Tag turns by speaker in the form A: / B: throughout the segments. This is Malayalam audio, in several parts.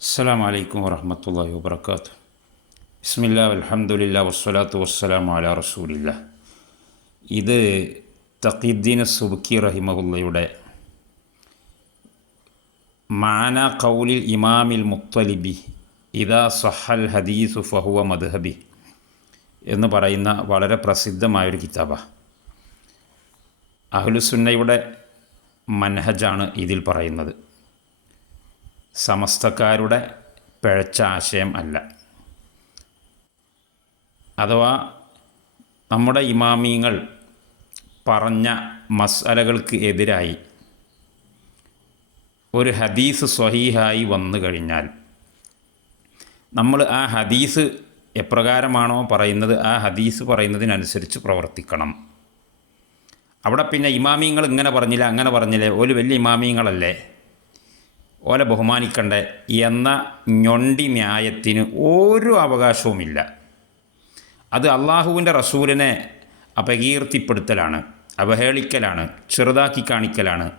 A: അസ്സാം വലൈക്കും വരഹമത്തല്ലാ വാബർക്കാത്തു ബിസ്മില്ല അലഹമുല്ല വസ്സലാത്തു വസ്സലാം അല റസൂലില്ല ഇത് തഖീദ്ദീൻ സുബുക്കി റഹിമഹുല്ലയുടെ മാന കൗലിൽ ഇമാമിൽ മുത്തലിബി ഇദാ സഹൽ ഹദീസു ഫഹുവ മദ്ഹബി എന്ന് പറയുന്ന വളരെ പ്രസിദ്ധമായൊരു കിതാബാണ് അഹ്ലുസുന്നയുടെ മൻഹജാണ് ഇതിൽ പറയുന്നത്. സമസ്തക്കാരുടെ പിഴച്ച ആശയം അല്ല. അഥവാ നമ്മുടെ ഇമാമിയങ്ങൾ പറഞ്ഞ മസാലകൾക്ക് എതിരായി ഒരു ഹദീസ് സ്വഹീഹായി വന്നു കഴിഞ്ഞാൽ നമ്മൾ ആ ഹദീസ് എപ്രകാരമാണോ പറയുന്നത് ആ ഹദീസ് പറയുന്നതിനനുസരിച്ച് പ്രവർത്തിക്കണം. അവിടെ പിന്നെ ഇമാമിയങ്ങൾ ഇങ്ങനെ പറഞ്ഞില്ല അങ്ങനെ പറഞ്ഞില്ലേ? ഒരു വലിയ ഇമാമിയങ്ങളല്ലേ ഓലെ ബഹുമാനിക്കണ്ടേ എന്ന ഞൊണ്ടി ന്യായത്തിന് ഒരു അവകാശവുമില്ല. അത് അള്ളാഹുവിന്റെ റസൂലിനെ അപകീർത്തിപ്പെടുത്തലാണ് അവഹേളിക്കലാണ് ചെറുതാക്കി കാണിക്കലാണ്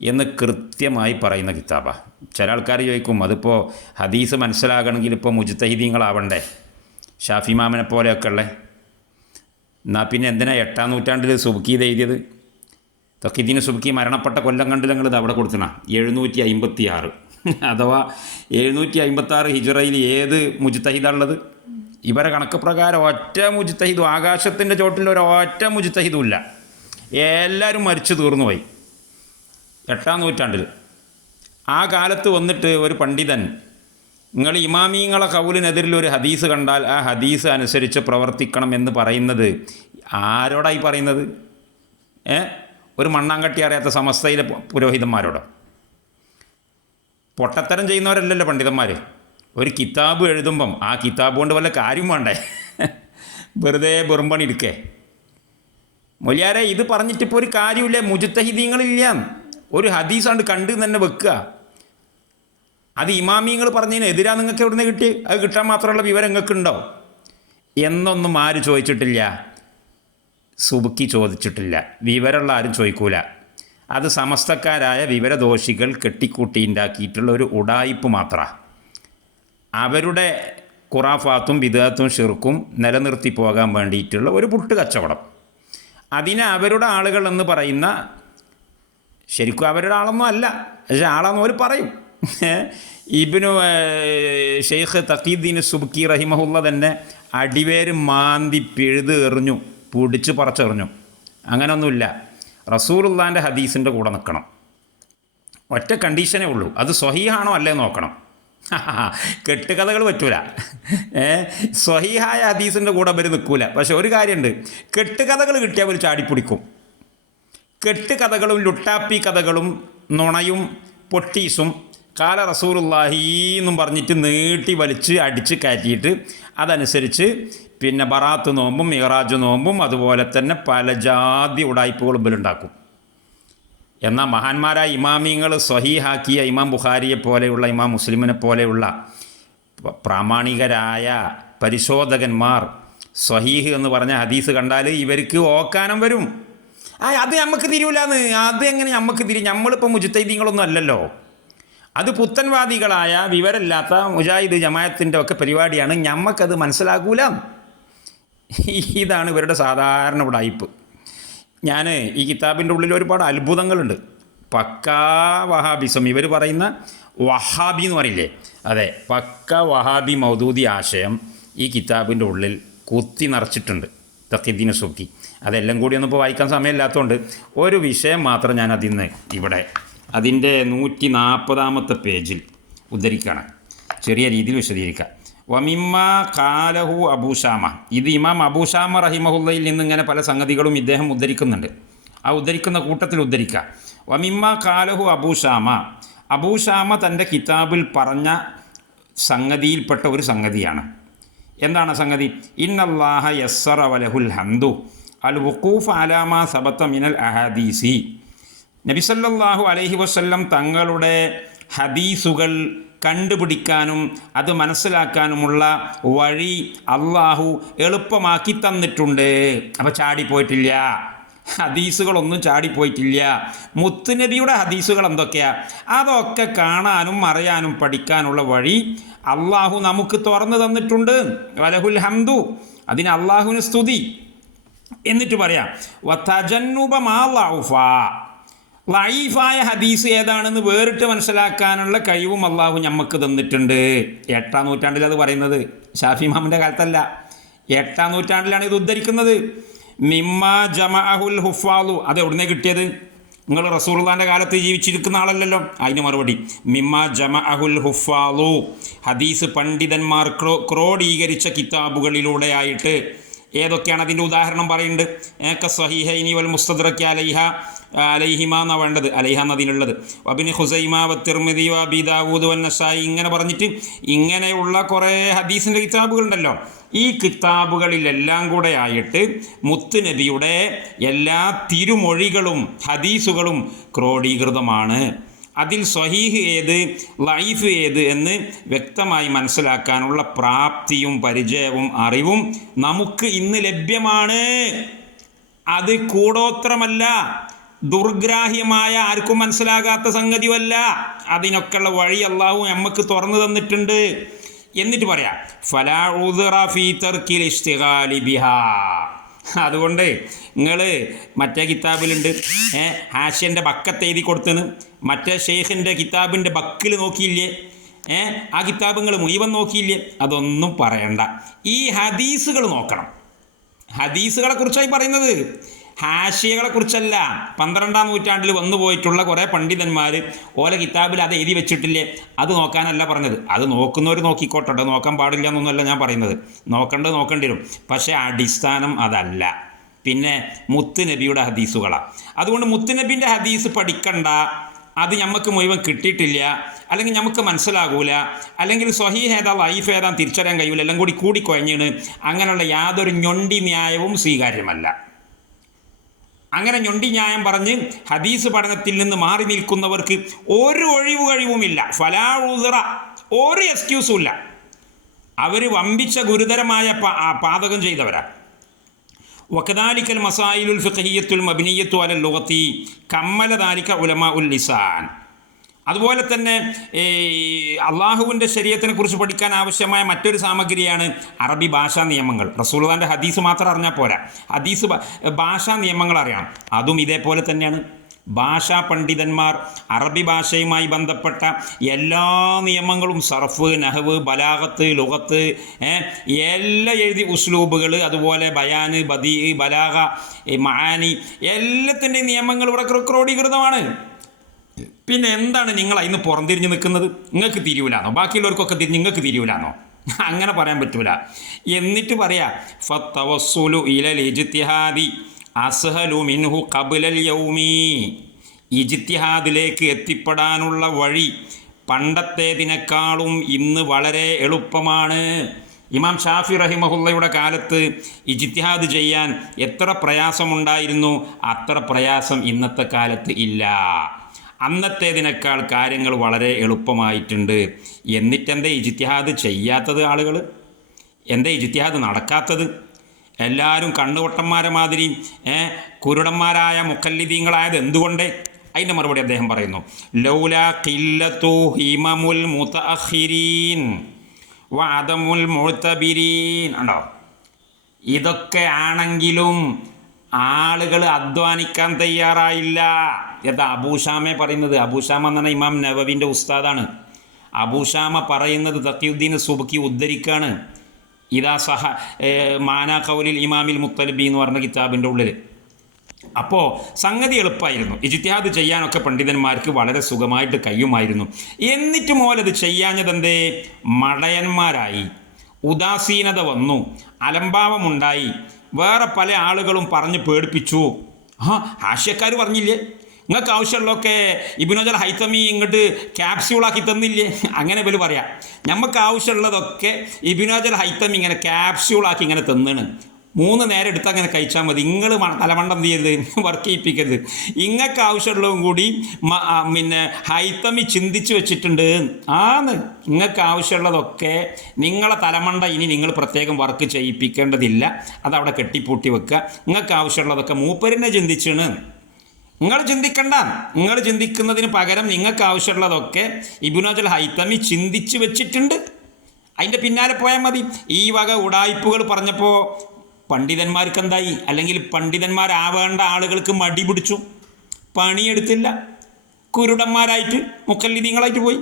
A: എന്ന് കൃത്യമായി പറയുന്ന കിതാബ. ചില ആൾക്കാർ ചോദിക്കും അതിപ്പോൾ ഹദീസ് മനസ്സിലാകണമെങ്കിൽ ഇപ്പോൾ മുജിത്തഹിദീങ്ങളാവണ്ടേ ഷാഫി മാമനെ പോലെയൊക്കെ ഉള്ളേ? എന്നാൽ പിന്നെ എന്തിനാണ് എട്ടാം നൂറ്റാണ്ടിൽ സുബുക്കീത് എഴുതിയത്? തക്കിദ്ദീൻ സുബുക്കി മരണപ്പെട്ട കൊല്ലം കണ്ടിൽ ഞങ്ങൾ ഇത് അവിടെ കൊടുത്തണ. എഴുന്നൂറ്റി അമ്പത്തി ആറ് അഥവാ എഴുന്നൂറ്റി അമ്പത്താറ് ഹിജറയിൽ ഏത് മുജ്തഹിദുള്ളത് ഇവരെ കണക്ക് പ്രകാരം ഒറ്റ മുജ്തഹിദും ആകാശത്തിന്റെ ചോട്ടിൽ ഒരു ഒറ്റ മുജ്തഹിദും ഇല്ല. എല്ലാവരും മരിച്ചു തീർന്നു പോയി. എട്ടാം നൂറ്റാണ്ടിൽ. ആ കാലത്ത് വന്നിട്ട് ഒരു പണ്ഡിതൻ നിങ്ങൾ ഇമാമിങ്ങളെ കൗലിനെതിരിൽ ഒരു ഹദീസ് കണ്ടാൽ ആ ഹദീസ് അനുസരിച്ച് പ്രവർത്തിക്കണം എന്ന് പറയുന്നത് ആരോടായി പറയുന്നത്? ഏ? ഒരു മണ്ണാങ്കട്ടി അറിയാത്ത സമസ്തയിലെ പുരോഹിതന്മാരോട്. പൊട്ടത്തരം ചെയ്യുന്നവരല്ലല്ലോ പണ്ഡിതന്മാർ ഒരു കിതാബ് എഴുതുമ്പം ആ കിതാബ് കൊണ്ട് വല്ല കാര്യം വേണ്ടേ? വെറുതെ ബെറുമ്പണി എടുക്കേ. മൊലിയാരെ ഇത് പറഞ്ഞിട്ട് ഇപ്പോൾ ഒരു കാര്യമില്ല മുജുത്തഹിദീങ്ങളില്ല. ഒരു ഹദീസാണ്ട് കണ്ട് തന്നെ വെക്കുക. അത് ഇമാമിങ്ങൾ പറഞ്ഞതിന് എതിരാ നിങ്ങൾക്ക് നിന്ന് കിട്ടി? അത് കിട്ടാൻ മാത്രമുള്ള വിവരം നിങ്ങൾക്കുണ്ടോ? എന്നൊന്നും ആര് ചോദിച്ചിട്ടില്ല. സുബുക്കി ചോദിച്ചിട്ടില്ല. വിവരമുള്ള ആരും ചോദിക്കൂല. അത് സമസ്തക്കാരായ വിവരദോഷികൾ കെട്ടിക്കൂട്ടി ഉണ്ടാക്കിയിട്ടുള്ള ഒരു ഉടായിപ്പ് മാത്ര. അവരുടെ ഖുറാഫാത്തും ബിദാത്തും ഷിർക്കും നിലനിർത്തി പോകാൻ വേണ്ടിയിട്ടുള്ള ഒരു പുട്ട് കച്ചവടം. അതിന് അവരുടെ ആളുകൾ എന്ന് പറയുന്ന ശരിക്കും അവരുടെ ആളൊന്നും അല്ല. പക്ഷേ ആളാന്ന് അവർ പറയും. ഇബിനു ഷെയ്ഖ് തക്കീദ്ദീൻ സുബ്ക്കി റഹിമഹുള്ള തന്നെ അടിവേര് മാന്തി പിഴുത് എറിഞ്ഞു. പിടിച്ച് പറിച്ചെറിഞ്ഞു. അങ്ങനെയൊന്നുമില്ല റസൂലുള്ളാന്റെ ഹദീസിന്റെ കൂടെ നിൽക്കണം. ഒറ്റ കണ്ടീഷനേ ഉള്ളൂ. അത് സ്വഹീഹാണോ അല്ലേ നോക്കണം. കെട്ടുകഥകൾ പറ്റൂല. ഏ? സ്വഹീഹായ ഹദീസിന്റെ കൂടെ അവർ നിൽക്കൂല. പക്ഷെ ഒരു കാര്യമുണ്ട്. കെട്ടുകഥകൾ കിട്ടിയാൽ അവർ ചാടിപ്പിടിക്കും. കെട്ടുകഥകളും ലുട്ടാപ്പി കഥകളും നുണയും പൊട്ടീസും കാല റസൂറുല്ലാഹി എന്നും പറഞ്ഞിട്ട് നീട്ടി വലിച്ച് അടിച്ച് കയറ്റിയിട്ട് അതനുസരിച്ച് പിന്നെ ബറാത്ത് നോമ്പും മിഹറാജ് നോമ്പും അതുപോലെ തന്നെ പല ജാതി ഉടായ്പകളും ഇവരുണ്ടാക്കും എന്നാൽ മഹാന്മാരായ ഇമാമിങ്ങൾ സ്വഹീഹാക്കിയ ഇമാം ബുഖാരിയെ പോലെയുള്ള ഇമാം മുസ്ലിമിനെ പോലെയുള്ള പ്രാമാണികരായ പരിശോധകന്മാർ സ്വഹീഹ് എന്ന് പറഞ്ഞ ഹദീസ് കണ്ടാൽ ഇവർക്ക് ഓക്കാനം വരും. ആ അത് നമുക്ക് തിരിവില്ലാന്ന് അത് എങ്ങനെ നമുക്ക് തിരി നമ്മളിപ്പോൾ മുജിത്തൈദ്യങ്ങളൊന്നും അല്ലല്ലോ. അത് പുത്തൻവാദികളായ വിവരമില്ലാത്ത മുജാഹിദ് ജമായത്തിന്റെ ഒക്കെ പരിപാടിയാണ്. ഞമ്മക്കത് മനസ്സിലാകൂല. ഇതാണ് ഇവരുടെ സാധാരണ ഉടായ്പ് ഞാൻ ഈ കിതാബിന്റെ ഉള്ളിൽ ഒരുപാട് അത്ഭുതങ്ങളുണ്ട്. പക്കാ വഹാബിസം. ഇവർ പറയുന്ന വഹാബി എന്ന് പറയില്ലേ? അതെ പക്ക വഹാബി മൗദൂദി ആശയം ഈ കിതാബിന്റെ ഉള്ളിൽ കുത്തി നിറച്ചിട്ടുണ്ട് തക്കിദ്ദീന സുക്കി അതെല്ലാം കൂടി ഒന്നും ഇപ്പോൾ വായിക്കാൻ സമയമില്ലാത്തതുകൊണ്ട് ഒരു വിഷയം മാത്രം ഞാൻ അതിൽ നിന്ന് ഇവിടെ അതിന്റെ നൂറ്റി നാൽപ്പതാമത്തെ പേജിൽ ഉദ്ധരിക്കണം ചെറിയ രീതിയിൽ വിശദീകരിക്കുക. വമിമ്മ കാലഹു അബൂഷാമ ഇത് ഇമാം അബൂഷാമ റഹിമഹുല്ലയിൽ നിന്ന് ഇങ്ങനെ പല സംഗതികളും ഇദ്ദേഹം ഉദ്ധരിക്കുന്നുണ്ട്. ആ ഉദ്ധരിക്കുന്ന കൂട്ടത്തിൽ ഉദ്ധരിക്കുക. വമിമ്മ കാലഹു അബൂഷാമ അബൂഷാമ തന്റെ കിതാബിൽ പറഞ്ഞ സംഗതിയിൽപ്പെട്ട ഒരു സംഗതിയാണ്. എന്താണ് സംഗതി? ഇന്നല്ലാഹ യസ്സറ വലഹുൽ ഹംദു. അൽ വുക്കൂഫ് അലാമ സബത്ത മിനൽ അഹാദീസി. നബിസല്ലാഹു അലഹി വസ്ല്ലം തങ്ങളുടെ ഹദീസുകൾ കണ്ടുപിടിക്കാനും അത് മനസ്സിലാക്കാനുമുള്ള വഴി അള്ളാഹു എളുപ്പമാക്കി തന്നിട്ടുണ്ട്. അപ്പോൾ ചാടിപ്പോയിട്ടില്ല. ഹദീസുകളൊന്നും ചാടിപ്പോയിട്ടില്ല. മുത്തുനബിയുടെ ഹദീസുകൾ എന്തൊക്കെയാ? അതൊക്കെ കാണാനും അറിയാനും പഠിക്കാനുള്ള വഴി അള്ളാഹു നമുക്ക് തുറന്നു തന്നിട്ടുണ്ട്. വലഹുൽ ഹംദു അതിന് അള്ളാഹുവിന് സ്തുതി. എന്നിട്ട് പറയാം ലൈഫായ ഹദീസ് ഏതാണെന്ന് വേറിട്ട് മനസ്സിലാക്കാനുള്ള കഴിവും അള്ളാഹു നമുക്ക് തന്നിട്ടുണ്ട്. എട്ടാം നൂറ്റാണ്ടിൽ അത് പറയുന്നത്. ഷാഫി മാമിന്റെ കാലത്തല്ല. എട്ടാം നൂറ്റാണ്ടിലാണ് ഇത് ഉദ്ധരിക്കുന്നത്. മിമ്മ ജമഅഹുൽ ഹുഫാലു അത് എവിടുന്നേ കിട്ടിയത്? നിങ്ങൾ റസൂർദാന്റെ കാലത്ത് ജീവിച്ചിരിക്കുന്ന ആളല്ലല്ലോ. അതിന് മറുപടി മിമ്മ ജമഅഹുൽ ഹുഫാലു ഹദീസ് പണ്ഡിതന്മാർ ക്രോ ക്രോഡീകരിച്ച കിതാബുകളിലൂടെയായിട്ട് ഏതൊക്കെയാണ് അതിന്റെ ഉദാഹരണം പറയുന്നുണ്ട് ഏക്ക സഹിഹൈനി വൽ മുസ്തദ്രക്ക് അലൈഹ അലൈഹിമ എന്നാണ് വേണ്ടത്? അലൈഹ എന്നതിനുള്ളത് അബിന് ഹുസൈമ വത്തിർമിദി വബി ദാവൂദ് വൻ നസായി ഇങ്ങനെ പറഞ്ഞിട്ട് ഇങ്ങനെയുള്ള കുറേ ഹദീസിന്റെ കിതാബുകളുണ്ടല്ലോ. ഈ കിതാബുകളിലെല്ലാം കൂടെ ആയിട്ട് മുത്തുനബിയുടെ എല്ലാ തിരുമൊഴികളും ഹദീസുകളും ക്രോഡീകൃതമാണ്. അതിൽ സ്വഹീഹ് ഏത് ലൈഫ് ഏത് എന്ന് വ്യക്തമായി മനസ്സിലാക്കാനുള്ള പ്രാപ്തിയും പരിചയവും അറിവും നമുക്ക് ഇന്ന് ലഭ്യമാണ്. അത് കൂടോത്രമല്ല ദുർഗ്രാഹ്യമായ ആർക്കും മനസ്സിലാകാത്ത സംഗതിയല്ല അതിനൊക്കെയുള്ള വഴി അള്ളാഹു നമുക്ക് തുറന്നു തന്നിട്ടുണ്ട്. എന്നിട്ട് പറയാം ഫലാ ഉദറ ഫീ തർക്കിൽ ഇഷ്തിഗാലി ബിഹാ. അതുകൊണ്ട് നിങ്ങൾ മറ്റേ കിതാബിലുണ്ട്. ഏ ഹാഷ്യന്റെ ബക്കത്ത് എഴുതി കൊടുത്തത് മറ്റേ ഷെയ്ഖിന്റെ കിതാബിന്റെ ബക്കിൽ നോക്കിയില്ലേ? ഏ ആ കിതാബ് നിങ്ങൾ മുഴുവൻ നോക്കിയില്ലേ? അതൊന്നും പറയണ്ട. ഈ ഹദീസുകൾ നോക്കണം. ഹദീസുകളെ കുറിച്ചായി പറയുന്നത് ഹാഷിയകളെ കുറിച്ചല്ല പന്ത്രണ്ടാം നൂറ്റാണ്ടിൽ വന്നു പോയിട്ടുള്ള കുറേ പണ്ഡിതന്മാർ ഓല കിതാബിൽ അത് എഴുതി വെച്ചിട്ടില്ലേ? അത് നോക്കാനല്ല പറഞ്ഞത്. അത് നോക്കുന്നവർ നോക്കിക്കോട്ടെ. നോക്കാൻ പാടില്ല എന്നൊന്നുമല്ല ഞാൻ പറയുന്നത്. നോക്കേണ്ടത് നോക്കേണ്ടി വരും. പക്ഷേ അടിസ്ഥാനം അതല്ല. പിന്നെ മുത്ത് നബിയുടെ ഹദീസുകളാണ് അതുകൊണ്ട് മുത്ത് മുത്തുനബിന്റെ ഹദീസ് പഠിക്കണ്ട. അത് നമുക്ക് മുഴുവൻ കിട്ടിയിട്ടില്ല. അല്ലെങ്കിൽ നമുക്ക് മനസ്സിലാകൂല. അല്ലെങ്കിൽ സ്വഹീ ഏതാ ലൈഫ് ഏതാ തിരിച്ചറിയാൻ കഴിയൂല. എല്ലാം കൂടി കൂടിക്കൊഴഞ്ഞിണ് അങ്ങനെയുള്ള യാതൊരു ഞൊണ്ടി ന്യായവും സ്വീകാര്യമല്ല. അങ്ങനെ ഞൊണ്ടി ന്യായം പറഞ്ഞ് ഹദീസ് പഠനത്തിൽ നിന്ന് മാറി നിൽക്കുന്നവർക്ക് ഒരു ഒഴിവ് കഴിവുമില്ല. ഫലാഴുതറ ഒരു എക്സ്ക്യൂസും ഇല്ല. അവർ വമ്പിച്ച ഗുരുതരമായ പാതകം ചെയ്തവരാണ്. വക്കദാലിക്കൽ മസായിലുൽ ഫിഖഹിയത്തുൽ മബിനിയത്തു അലൽ ലുഗത്തി. കമ്മല ദാലിക്ക ഉലമാ ഉൽ ലിസാൻ. അതുപോലെ തന്നെ ഈ അള്ളാഹുവിന്റെ ശരീരത്തിനെ കുറിച്ച് പഠിക്കാൻ ആവശ്യമായ മറ്റൊരു സാമഗ്രിയാണ് അറബി ഭാഷാ നിയമങ്ങൾ. റസൂൽദാന്റെ ഹദീസ് മാത്രം അറിഞ്ഞാൽ പോരാ. ഹദീസ് ഭാഷാ നിയമങ്ങൾ അറിയണം. അതും ഇതേപോലെ തന്നെയാണ്. ഭാഷാ പണ്ഡിതന്മാർ അറബി ഭാഷയുമായി ബന്ധപ്പെട്ട എല്ലാ നിയമങ്ങളും സർഫ് നഹവ് ബലാഗത്ത് ലുഗത്ത് എല്ലാം എഴുതി ഉസ്ലൂബുകൾ അതുപോലെ ബയാന് ബദീ ബലാഗ മാനി എല്ലാത്തിന്റെയും നിയമങ്ങൾ ഇവിടെ ക്രോ- ക്രോഡീകൃതമാണ് പിന്നെ എന്താണ് നിങ്ങൾ അതിന് പുറംതിരിഞ്ഞ് നിൽക്കുന്നത്? നിങ്ങൾക്ക് തിരിവിലാണോ ബാക്കിയുള്ളവർക്കൊക്കെ തിരി നിങ്ങൾക്ക് തിരിവിലാണോ അങ്ങനെ പറയാൻ പറ്റൂല. എന്നിട്ട് പറയാ ഫത്തവസ്സുലു ഇലൽ അസ്ഹലു മിൻഹു യൗമി. എത്തിപ്പെടാനുള്ള വഴി പണ്ടത്തേതിനേക്കാളും ഇന്ന് വളരെ എളുപ്പമാണ്. ഇമാം ഷാഫി റഹിമഹുല്ലയുടെ കാലത്ത് ഇജിത്തിഹാദ് ചെയ്യാൻ എത്ര പ്രയാസമുണ്ടായിരുന്നു? അത്ര പ്രയാസം ഇന്നത്തെ കാലത്ത് ഇല്ല. അന്നത്തേതിനേക്കാൾ കാര്യങ്ങൾ വളരെ എളുപ്പമായിട്ടുണ്ട്. എന്നിട്ടെന്തേ ഇജിത്തിഹാദ് ചെയ്യാത്തത് ആളുകൾ എന്താ ഇജിത്തിഹാദ് നടക്കാത്തത്? എല്ലാവരും കണ്ണുകൊട്ടന്മാരെ മാതിരി കുരുടന്മാരായ മുക്കല്ലിതീങ്ങളായത് എന്തുകൊണ്ട്? അതിന്റെ മറുപടി അദ്ദേഹം പറയുന്നു. ലൗല കില്ലത്തു ഹിമമുൽ മുതഅഖിരീൻ വഅദമുൽ മുഴുത്തബിരീൻ ഉണ്ടോ ഇതൊക്കെ ആണെങ്കിലും ആളുകൾ അധ്വാനിക്കാൻ തയ്യാറായില്ല. എന്താ അബൂഷാമെ പറയുന്നത്. അബൂഷാമ എന്ന് പറഞ്ഞാൽ ഇമാം നവവിന്റെ ഉസ്താദാണ്. അബൂഷാമ പറയുന്നത് തക്കിയുദ്ദീൻ സുബക്കി ഉദ്ധരിക്കാണ്. ഇതാ സഹ മാന കൗലിൽ ഇമാമിൽ മുത്തലബി എന്ന് പറഞ്ഞ കിതാബിന്റെ ഉള്ളിൽ അപ്പോൾ സംഗതി എളുപ്പമായിരുന്നു ഇജിത്യാദ് ചെയ്യാനൊക്കെ പണ്ഡിതന്മാർക്ക് വളരെ സുഖമായിട്ട് കഴിയുമായിരുന്നു. എന്നിട്ടും ഓലത് ചെയ്യാഞ്ഞതെന്തേ? മടയന്മാരായി. ഉദാസീനത വന്നു. അലംഭാവമുണ്ടായി. വേറെ പല ആളുകളും പറഞ്ഞ് പേടിപ്പിച്ചു. ആ ആശയക്കാർ പറഞ്ഞില്ലേ? നിങ്ങൾക്ക് ആവശ്യമുള്ളതൊക്കെ ഇബിനോജൽ ഹൈത്തമി ഇങ്ങോട്ട് ക്യാപ്സ്യൂളാക്കി തന്നില്ലേ? അങ്ങനെ ഇവർ പറയാം. നമുക്ക് ആവശ്യമുള്ളതൊക്കെ ഇബിനോജൽ ഹൈത്തമി ഇങ്ങനെ ക്യാപ്സ്യൂളാക്കി ഇങ്ങനെ തന്നാണ്. മൂന്ന് നേരം എടുത്ത് അങ്ങനെ കഴിച്ചാൽ മതി. നിങ്ങൾ തലമണ്ടം ചെയ്യരുത്? വർക്ക് ചെയ്യിപ്പിക്കരുത്. ഇങ്ങൾക്ക് ആവശ്യമുള്ളതും കൂടി പിന്നെ ഹൈത്തമി ചിന്തിച്ച് വെച്ചിട്ടുണ്ട്. ആന്ന് നിങ്ങൾക്ക് ആവശ്യമുള്ളതൊക്കെ നിങ്ങളെ തലമണ്ട ഇനി നിങ്ങൾ പ്രത്യേകം വർക്ക് ചെയ്യിപ്പിക്കേണ്ടതില്ല. അതവിടെ കെട്ടിപ്പൂട്ടി വെക്കുക. നിങ്ങൾക്ക് ആവശ്യമുള്ളതൊക്കെ മൂപ്പരിനെ ചിന്തിച്ചാണ്. നിങ്ങൾ ചിന്തിക്കണ്ട. നിങ്ങൾ ചിന്തിക്കുന്നതിന് പകരം നിങ്ങൾക്ക് ആവശ്യമുള്ളതൊക്കെ ഇബുനോജൽ ഹൈത്തമി ചിന്തിച്ച് വെച്ചിട്ടുണ്ട്. അതിന്റെ പിന്നാലെ പോയാൽ മതി. ഈ വക ഉടായ്പകൾ പറഞ്ഞപ്പോൾ പണ്ഡിതന്മാർക്ക് എന്തായി? അല്ലെങ്കിൽ പണ്ഡിതന്മാരാവേണ്ട ആളുകൾക്ക് മടി പിടിച്ചു. പണിയെടുത്തില്ല. കുരുടന്മാരായിട്ട് മുക്കല്ലിതീങ്ങളായിട്ട് പോയി.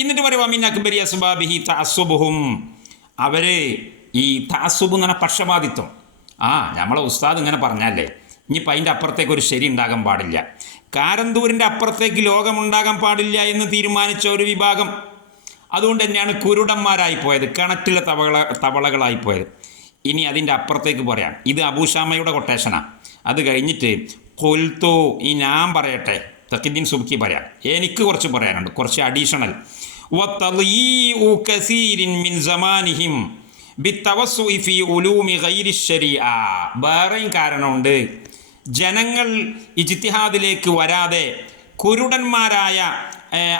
A: എന്നിട്ട് പറയുക അക്ബരി അസ്ബാബിഹി താസുബുഹും അവർ ഈ താസുബ് എന്ന് പറഞ്ഞ പക്ഷപാതിത്വം. ആ നമ്മളെ ഉസ്താദ് ഇങ്ങനെ പറഞ്ഞല്ലേ? ഇനിയിപ്പോൾ അതിന്റെ അപ്പുറത്തേക്ക് ഒരു ശരി ഉണ്ടാകാൻ പാടില്ല. കാരന്തൂരിന്റെ അപ്പുറത്തേക്ക് ലോകമുണ്ടാകാൻ പാടില്ല എന്ന് തീരുമാനിച്ച ഒരു വിഭാഗം അതുകൊണ്ട് തന്നെയാണ് കുരുടന്മാരായി പോയത് കിണറ്റിലെ തവള തവളകളായി പോയത്. ഇനി അതിന്റെ അപ്പുറത്തേക്ക് പറയാം. ഇത് അബൂഷാമയുടെ കൊട്ടേഷനാണ് അത് കഴിഞ്ഞിട്ട് കൊൽത്തു ഈ ഞാൻ പറയട്ടെ തക്കിദ്ദീൻ സുബ്ക്കി പറയാം. എനിക്ക് കുറച്ച് പറയാനുണ്ട് കുറച്ച് അഡീഷണൽ വേറെയും കാരണമുണ്ട്. ജനങ്ങൾ ഇജ്തിഹാദിലേക്ക് വരാതെ കുരുടന്മാരായ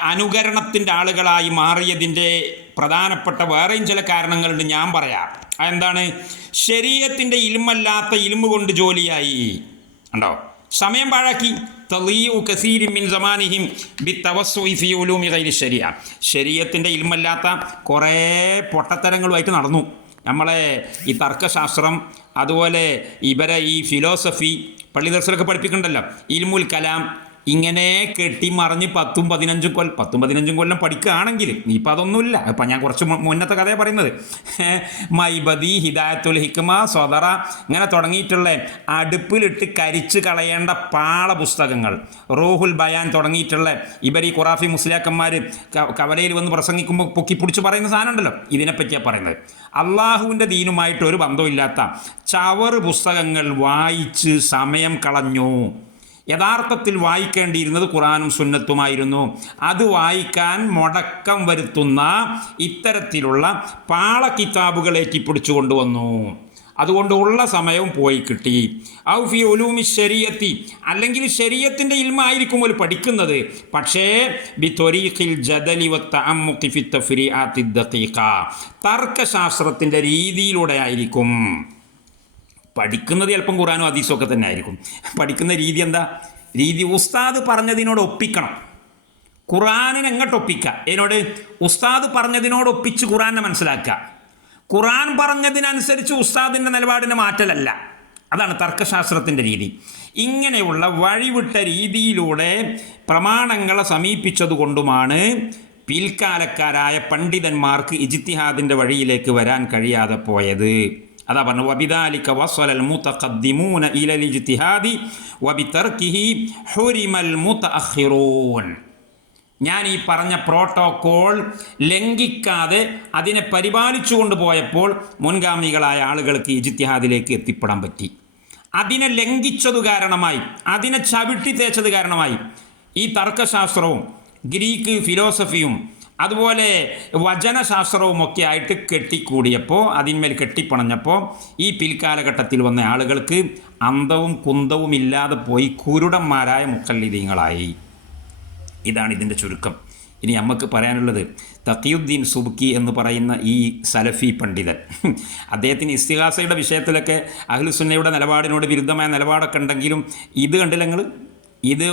A: അനുകരണത്തിന്റെ ആളുകളായി മാറിയതിന്റെ പ്രധാനപ്പെട്ട വേറെയും ചില കാരണങ്ങളുണ്ട് ഞാൻ പറയാം. അതെന്താണ്? ശരീരത്തിന്റെ ഇൽമല്ലാത്ത ഇൽമ കൊണ്ട് ജോലിയായി. ഉണ്ടോ സമയം പാഴാക്കി. തളീഉ കസീരിം മിൻ സമാനിഹിം ബി ഫീ ഉലൂമി ശരിയ. ശരീരത്തിന്റെ ഇൽമല്ലാത്ത കുറേ പൊട്ടത്തരങ്ങളുമായിട്ട് നടന്നു. നമ്മളെ ഈ തർക്കശാസ്ത്രം അതുപോലെ ഇവരെ ഈ ഫിലോസഫി പള്ളി ദർശനമൊക്കെ പഠിപ്പിക്കണ്ടല്ലോ. ഇൽമുൽ കലാം ഇങ്ങനെ കെട്ടി മറിഞ്ഞ് പത്തും പതിനഞ്ചും കൊല്ലം പത്തും പതിനഞ്ചും കൊല്ലം പഠിക്കുകയാണെങ്കിൽ ഇപ്പം അതൊന്നുമില്ല. ഇപ്പം ഞാൻ കുറച്ച് മുന്നത്തെ കഥയാണ് പറയുന്നത്. മൈബദി ഹിദായത്തുൽ ഹിക്മ സ്വതറ ഇങ്ങനെ തുടങ്ങിയിട്ടുള്ള അടുപ്പിലിട്ട് കരിച്ച് കളയേണ്ട പാള പുസ്തകങ്ങൾ റോഹുൽ ബയാൻ തുടങ്ങിയിട്ടുള്ള ഇവർ ഈ ഖുറാഫി മുസ്ലിയാക്കന്മാർ കവലയിൽ വന്ന് പ്രസംഗിക്കുമ്പോൾ പൊക്കിപ്പിടിച്ച് പറയുന്ന സാധനം ഉണ്ടല്ലോ ഇതിനെപ്പറ്റിയാണ് പറയുന്നത്. അള്ളാഹുവിന്റെ ദീനുമായിട്ട് ഒരു ബന്ധമില്ലാത്ത ചവറ് പുസ്തകങ്ങൾ വായിച്ച് സമയം കളഞ്ഞു. യഥാർത്ഥത്തിൽ വായിക്കേണ്ടിയിരുന്നത് ഖുറാനും സുന്നത്തുമായിരുന്നു. അത് വായിക്കാൻ മുടക്കം വരുത്തുന്ന ഇത്തരത്തിലുള്ള പാള കിതാബുകൾ ഏറ്റിപ്പിടിച്ചു കൊണ്ടുവന്നു അതുകൊണ്ട് ഉള്ള സമയവും പോയി കിട്ടി. ഔ ഒലൂമി ശരീയത്തി അല്ലെങ്കിൽ ശരീരത്തിന്റെ ഇൽമായിരിക്കും ഒരു പഠിക്കുന്നത്. പക്ഷേ ബി ത്വരീഖിൽ ജദലി തർക്കശാസ്ത്രത്തിന്റെ രീതിയിലൂടെ ആയിരിക്കും. പഠിക്കുന്നത് ചിലപ്പം ഖുറാനും ഹദീസും ഒക്കെ തന്നെ ആയിരിക്കും. പഠിക്കുന്ന രീതി എന്താ? രീതി ഉസ്താദ് പറഞ്ഞതിനോട് ഒപ്പിക്കണം. ഖുറാനിന് എങ്ങോട്ട് ഒപ്പിക്കുക? എന്നോട് ഉസ്താദ് പറഞ്ഞതിനോട് ഒപ്പിച്ച് ഖുറാനെ മനസ്സിലാക്കുക. ഖുറാൻ പറഞ്ഞതിനനുസരിച്ച് ഉസ്താദിന്റെ നിലപാടിനെ മാറ്റലല്ല. അതാണ് തർക്കശാസ്ത്രത്തിന്റെ രീതി. ഇങ്ങനെയുള്ള വഴിവിട്ട രീതിയിലൂടെ പ്രമാണങ്ങളെ സമീപിച്ചതുകൊണ്ടുമാണ് പിൽക്കാലക്കാരായ പണ്ഡിതന്മാർക്ക് ഇജിത്തിഹാദിന്റെ വഴിയിലേക്ക് വരാൻ കഴിയാതെ പോയത്. അതാ പറഞ്ഞു വബിദാലിക വസ്വലൽ മുതഖദ്ദിമൂന ഇലൽ ഇജ്തിഹാദി വബിതർക്കിഹി ഹുരിമൽ മുതഅഖിറൂൻ. ഞാൻ ഈ പറഞ്ഞ പ്രോട്ടോകോൾ ലംഘിക്കാതെ അതിനെ പരിപാലിച്ചു കൊണ്ടുപോയപ്പോൾ മുൻഗാമികളായ ആളുകൾക്ക് ഇജിത്തിഹാദിലേക്ക് എത്തിപ്പെടാൻ പറ്റി. അതിനെ ലംഘിച്ചതു കാരണമായി അതിനെ ചവിട്ടി തേച്ചത് കാരണമായി ഈ തർക്കശാസ്ത്രവും ഗ്രീക്ക് ഫിലോസഫിയും അതുപോലെ വചനശാസ്ത്രവും ഒക്കെ ആയിട്ട് കെട്ടിക്കൂടിയപ്പോൾ അതിന്മേൽ കെട്ടിപ്പണഞ്ഞപ്പോൾ ഈ പിൽക്കാലഘട്ടത്തിൽ വന്ന ആളുകൾക്ക് അന്തവും കുന്തവും ഇല്ലാതെ പോയി കുരുടന്മാരായ മുക്കല്ലിദീങ്ങളായി ഇതാണ് ഇതിന്റെ ചുരുക്കം. ഇനി നമുക്ക് പറയാനുള്ളത് തക്കിയുദ്ദീൻ സുബുക്കി എന്ന് പറയുന്ന ഈ സലഫി പണ്ഡിതൻ. അദ്ദേഹത്തിന് ഇസ്തിഹാസയുടെ വിഷയത്തിലൊക്കെ അഹ്ലുസുന്നയുടെ നിലപാടിനോട് വിരുദ്ധമായ നിലപാടൊക്കെ ഉണ്ടെങ്കിലും ഇത് കണ്ടില്ല നിങ്ങൾ ഇത്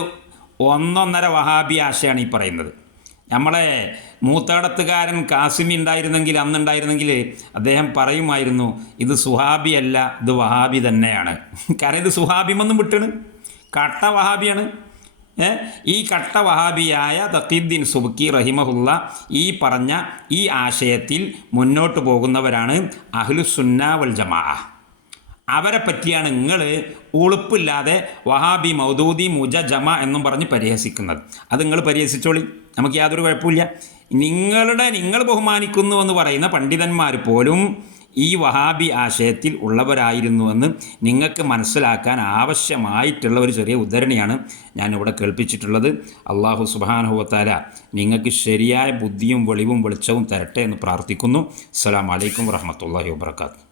A: ഒന്നൊന്നര വഹാബി ആശയാണ് ഈ പറയുന്നത്. നമ്മളെ മൂത്തടത്തുകാരൻ കാസിമി ഉണ്ടായിരുന്നെങ്കിൽ അന്നുണ്ടായിരുന്നെങ്കിൽ അദ്ദേഹം പറയുമായിരുന്നു ഇത് സുഹാബി അല്ല ഇത് വഹാബി തന്നെയാണ്. കാരണം ഇത് സുഹാബിമൊന്നും വിട്ടണ്. കട്ട വഹാബിയാണ്. ഈ കട്ട വഹാബിയായ തക്കീദ്ദീൻ സുബ്ക്കി റഹിമഹുല്ല ഈ പറഞ്ഞ ഈ ആശയത്തിൽ മുന്നോട്ട് പോകുന്നവരാണ് അഹ്ലുസുന്ന വൽ ജമാ അവരെ പറ്റിയാണ് നിങ്ങൾ ഉളുപ്പില്ലാതെ വഹാബി മൗദൂദി മുജ ജമ എന്നും പറഞ്ഞ് പരിഹസിക്കുന്നത്. അത് നിങ്ങൾ പരിഹസിച്ചോളി. നമുക്ക് യാതൊരു കുഴപ്പമില്ല നിങ്ങളുടെ നിങ്ങൾ ബഹുമാനിക്കുന്നു എന്ന് പറയുന്ന പണ്ഡിതന്മാർ പോലും ഈ വഹാബി ആശയത്തിൽ ഉള്ളവരായിരുന്നുവെന്ന് നിങ്ങൾക്ക് മനസ്സിലാക്കാൻ ആവശ്യമായിട്ടുള്ള ഒരു ചെറിയ ഉദ്ധരണിയാണ് ഞാനിവിടെ കേൾപ്പിച്ചിട്ടുള്ളത്. അള്ളാഹു സുബാനുഹത്താല നിങ്ങൾക്ക് ശരിയായ ബുദ്ധിയും വെളിവും വെളിച്ചവും തരട്ടെ എന്ന് പ്രാർത്ഥിക്കുന്നു. അസ്സാം വലൈക്കും വറഹമത്തല്ലാഹി വാബർക്കാത്തു